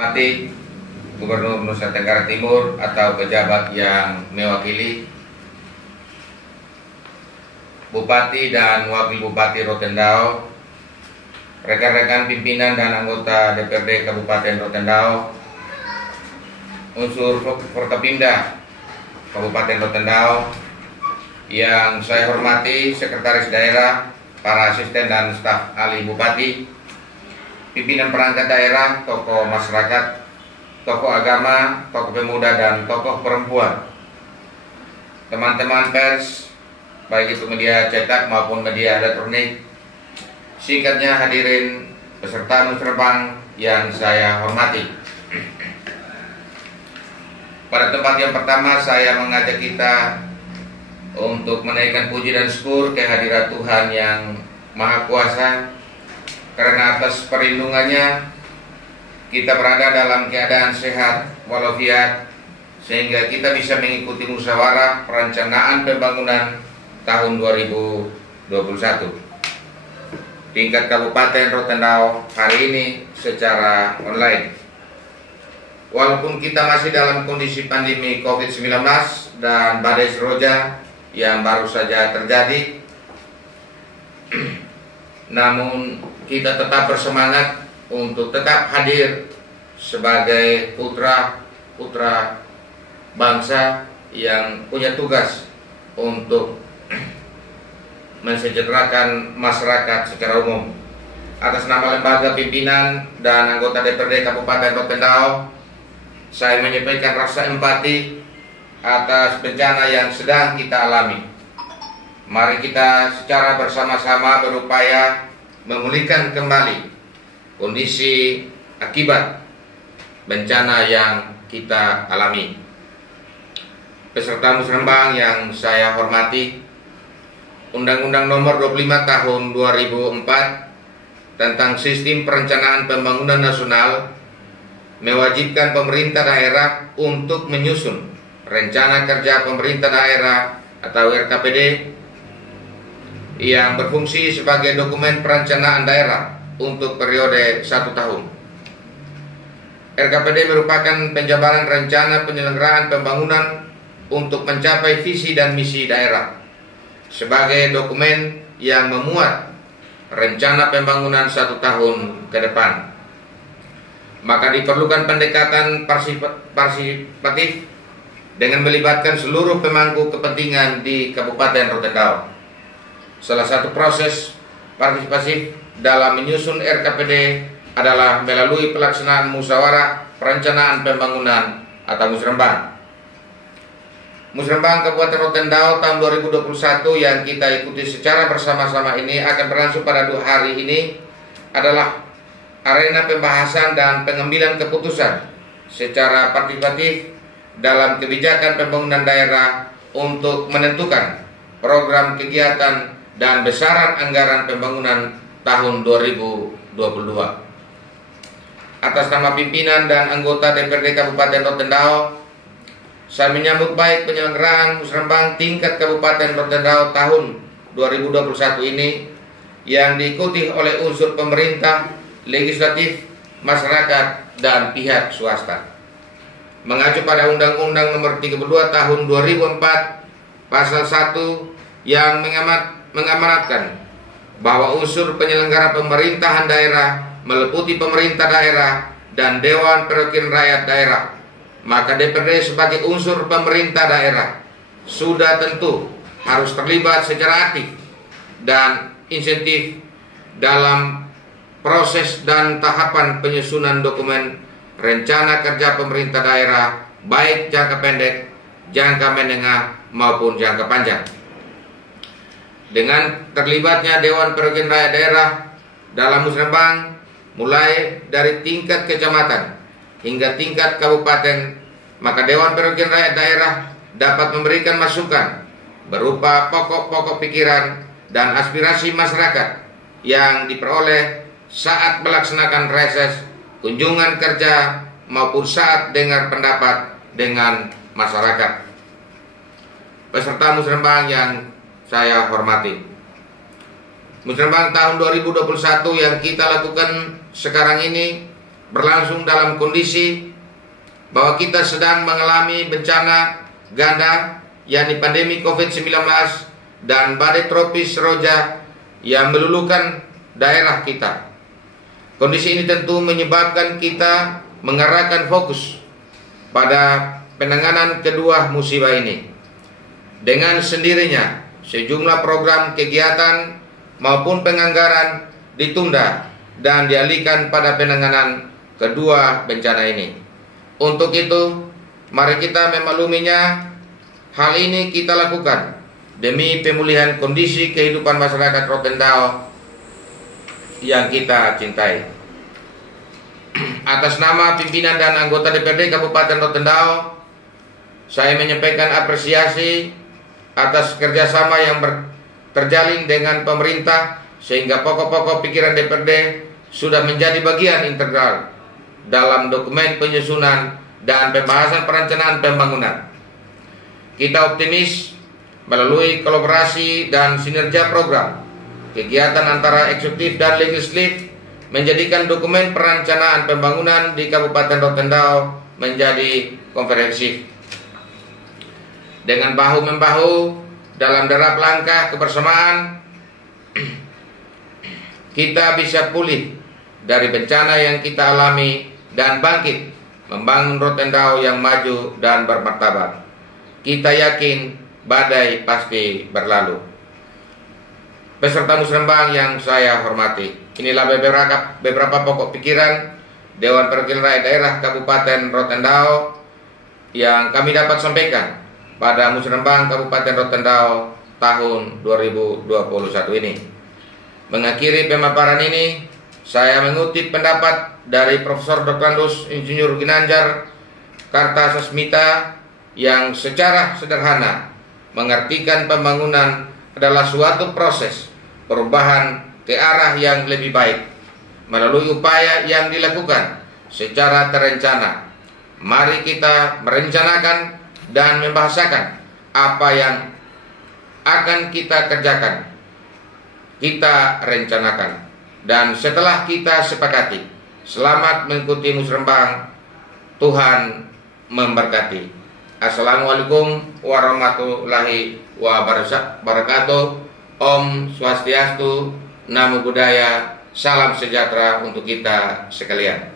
hormati Gubernur Nusa Tenggara Timur atau pejabat yang mewakili, Bupati dan Wakil Bupati Rotendao, rekan-rekan pimpinan dan anggota DPRD Kabupaten Rotendao, unsur Forkopimda Kabupaten Rotendao yang saya hormati, Sekretaris Daerah, para asisten dan staf ahli Bupati, pimpinan perangkat daerah, tokoh masyarakat, tokoh agama, tokoh pemuda, dan tokoh perempuan, teman-teman pers, baik itu media cetak maupun media elektronik, singkatnya hadirin peserta musrebang yang saya hormati. Pada tempat yang pertama saya mengajak kita untuk menaikkan puji dan syukur kehadirat Tuhan yang Maha Kuasa, karena atas perlindungannya kita berada dalam keadaan sehat walafiat, sehingga kita bisa mengikuti musyawarah perencanaan pembangunan tahun 2021 tingkat Kabupaten Rotendao hari ini secara online. Walaupun kita masih dalam kondisi pandemi COVID-19 dan badai seroja yang baru saja terjadi, namun kita tetap bersemangat untuk tetap hadir sebagai putra bangsa yang punya tugas untuk mensejahterakan masyarakat secara umum. Atas nama lembaga pimpinan dan anggota DPRD Kabupaten Rotendao, saya menyampaikan rasa empati atas bencana yang sedang kita alami. Mari kita secara bersama-sama berupaya memulihkan kembali kondisi akibat bencana yang kita alami. Peserta musrembang yang saya hormati, Undang-Undang Nomor 25 Tahun 2004 tentang Sistem Perencanaan Pembangunan Nasional mewajibkan pemerintah daerah untuk menyusun rencana kerja pemerintah daerah atau RKPD yang berfungsi sebagai dokumen perencanaan daerah untuk periode 1 tahun. RKPD merupakan penjabaran rencana penyelenggaraan pembangunan untuk mencapai visi dan misi daerah sebagai dokumen yang memuat rencana pembangunan 1 tahun ke depan. Maka diperlukan pendekatan partisipatif dengan melibatkan seluruh pemangku kepentingan di Kabupaten Rotendao. Salah satu proses partisipatif dalam menyusun RKPD adalah melalui pelaksanaan musyawarah perencanaan pembangunan atau musrembang. Musrembang Kabupaten Rotendao tahun 2021 yang kita ikuti secara bersama-sama ini akan berlangsung pada 2 hari ini adalah arena pembahasan dan pengambilan keputusan secara partisipatif dalam kebijakan pembangunan daerah untuk menentukan program kegiatan dan besaran anggaran pembangunan tahun 2022. Atas nama pimpinan dan anggota DPRD Kabupaten Rotendao, saya menyambut baik penyelenggaraan musrembang tingkat Kabupaten Rotendao tahun 2021 ini yang diikuti oleh unsur pemerintah, legislatif, masyarakat, dan pihak swasta. Mengacu pada Undang-Undang Nomor 32 Tahun 2004 Pasal 1 yang mengamanatkan bahwa unsur penyelenggara pemerintahan daerah meliputi pemerintah daerah dan Dewan Perwakilan Rakyat Daerah, maka DPRD sebagai unsur pemerintah daerah sudah tentu harus terlibat secara aktif dan insentif dalam proses dan tahapan penyusunan dokumen rencana kerja pemerintah daerah, baik jangka pendek, jangka menengah, maupun jangka panjang. Dengan terlibatnya Dewan Perwakilan Rakyat Daerah dalam musrembang, mulai dari tingkat kecamatan hingga tingkat kabupaten, maka Dewan Perwakilan Rakyat Daerah dapat memberikan masukan berupa pokok-pokok pikiran dan aspirasi masyarakat yang diperoleh saat melaksanakan reses, kunjungan kerja, maupun saat dengar pendapat dengan masyarakat. Peserta musrembang yang saya hormati, musrembang tahun 2021 yang kita lakukan sekarang ini berlangsung dalam kondisi bahwa kita sedang mengalami bencana ganda, yakni pandemi COVID-19 dan badai tropis Roja yang meluluhkan daerah kita. Kondisi ini tentu menyebabkan kita mengarahkan fokus pada penanganan kedua musibah ini. Dengan sendirinya, sejumlah program kegiatan maupun penganggaran ditunda dan dialihkan pada penanganan kedua bencana ini. Untuk itu, mari kita memakluminya. Hal ini kita lakukan demi pemulihan kondisi kehidupan masyarakat Rotendao yang kita cintai. Atas nama pimpinan dan anggota DPRD Kabupaten Rotendao, saya menyampaikan apresiasi atas kerjasama yang terjalin dengan pemerintah, sehingga pokok-pokok pikiran DPRD sudah menjadi bagian integral dalam dokumen penyusunan dan pembahasan perencanaan pembangunan. Kita optimis melalui kolaborasi dan sinergi program kegiatan antara eksekutif dan legislatif menjadikan dokumen perencanaan pembangunan di Kabupaten Rotendao menjadi komprehensif. Dengan bahu-membahu dalam derap langkah kebersamaan, kita bisa pulih dari bencana yang kita alami dan bangkit membangun Rotendao yang maju dan bermartabat. Kita yakin badai pasti berlalu. Peserta musrembang yang saya hormati, inilah beberapa pokok pikiran Dewan Perwakilan Rakyat Daerah Kabupaten Rotendao yang kami dapat sampaikan pada musrembang Kabupaten Rotendao tahun 2021 ini. Mengakhiri pemaparan ini, saya mengutip pendapat dari Profesor Dr. Insinyur Ginanjar Kartasasmita yang secara sederhana mengartikan pembangunan adalah suatu proses perubahan ke arah yang lebih baik melalui upaya yang dilakukan secara terencana. Mari kita merencanakan dan membahasakan apa yang akan kita kerjakan. Kita rencanakan, dan setelah kita sepakati, selamat mengikuti musrembang. Tuhan memberkati. Assalamualaikum warahmatullahi wabarakatuh. Om Swastiastu, Namo Buddhaya, salam sejahtera untuk kita sekalian.